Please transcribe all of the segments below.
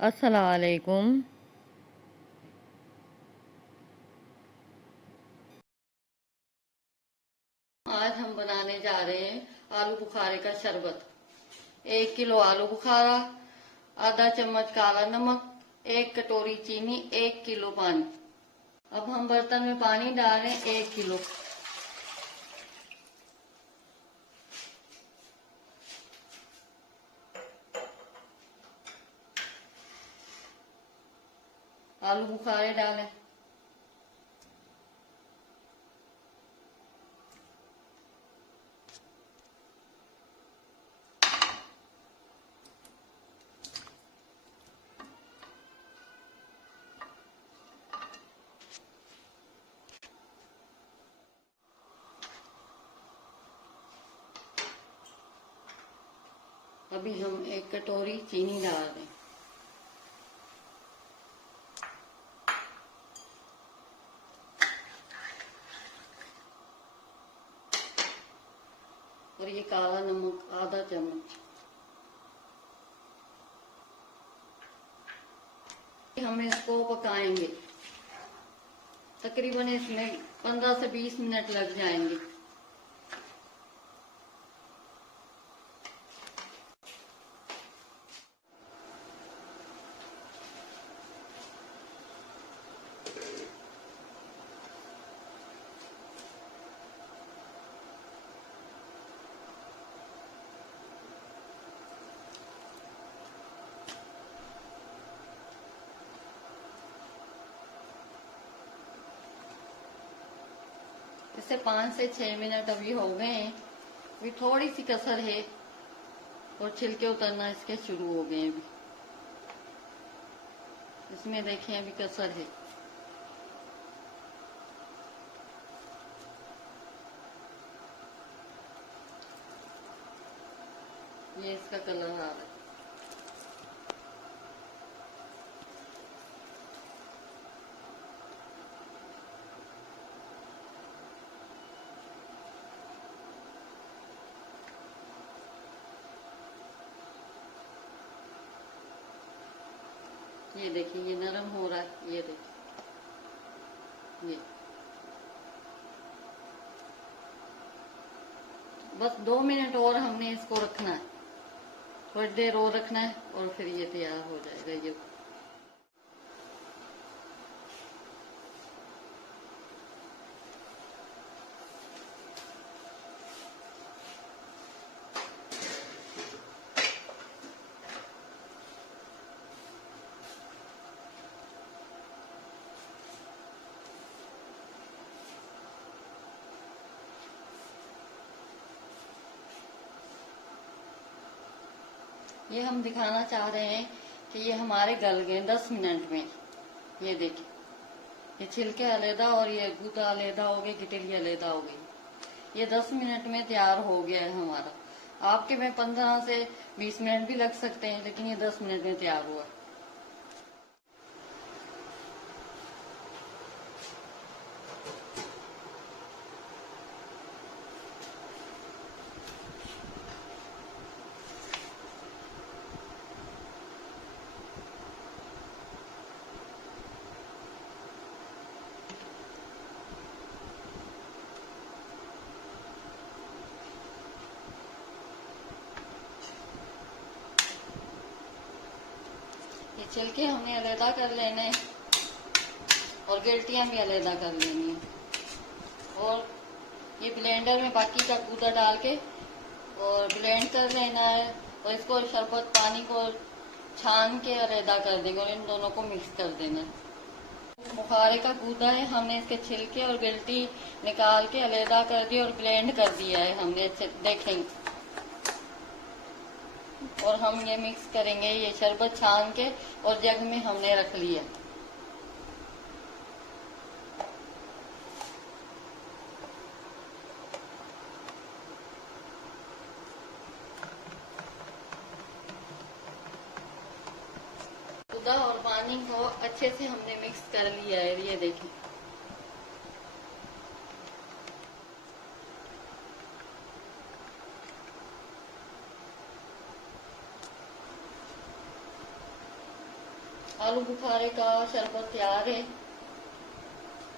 अस्सलाम वालेकुम। आज हम बनाने जा रहे हैं आलू बुखारे का शरबत। 1 किलो आलू बुखारा, आधा चम्मच काला नमक, 1 कटोरी चीनी, 1 किलो पानी। अब हम बर्तन में पानी डाल रहे हैं 1 किलो। आलू बुखारे डालें। अभी हम 1 कटोरी चीनी डाल रहे हैं। और ये काला नमक आधा चम्मच। हम इसको पकाएंगे, तकरीबन इसमें 15 से 20 मिनट लग जाएंगे। इसे 5 से 6 मिनट अभी हो गए हैं। अभी थोड़ी सी कसर है और छिलके उतरना इसके शुरू हो गए हैं। अभी इसमें देखें अभी कसर है। ये इसका कलर आ रहा है। ये देखिए ये नरम हो रहा है। ये देखिए ये बस 2 मिनट और हमने इसको रखना है। थोड़ी देर और रखना है और फिर ये तैयार हो जाएगा। ये हम दिखाना चाह रहे हैं कि ये हमारे गल गए 10 मिनट में। ये देखिए ये छिलके अलग और ये गूदा अलग हो गई, गिटली अलग हो गई। ये 10 मिनट में तैयार हो गया है हमारा। आपके में 15 से 20 मिनट भी लग सकते हैं, लेकिन ये 10 मिनट में तैयार हुआ। ये छिलके हमने अलहदा कर लेने और गिल्टियां भी अलहदा कर लेनी है। और ये ब्लेंडर में बाकी का गूदा डाल के और ब्लेंड कर लेना है। और इसको शरबत पानी को छान के अलहदा कर देंगे और इन दोनों को मिक्स कर देना है। बुखारे का गूदा है, हमने इसके छिलके और गिल्टी निकाल के अलहदा कर दी और ब्लेंड कर दिया है हमने। अच्छे देखेंगे और हम ये मिक्स करेंगे। ये शरबत छान के और जग में हमने रख लिया। दूध और पानी को अच्छे से हमने मिक्स कर लिया है। ये देखिए आलू बुखारे का शरबत तैयार है।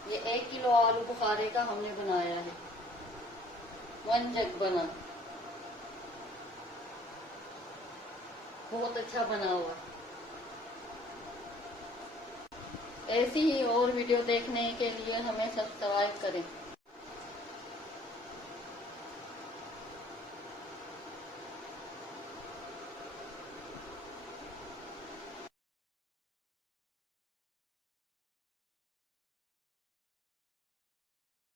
ये 1 किलो आलू बुखारे का हमने बनाया है, 1 जग बना, बहुत अच्छा बना हुआ। ऐसी ही और वीडियो देखने के लिए हमें सब्सक्राइब करें।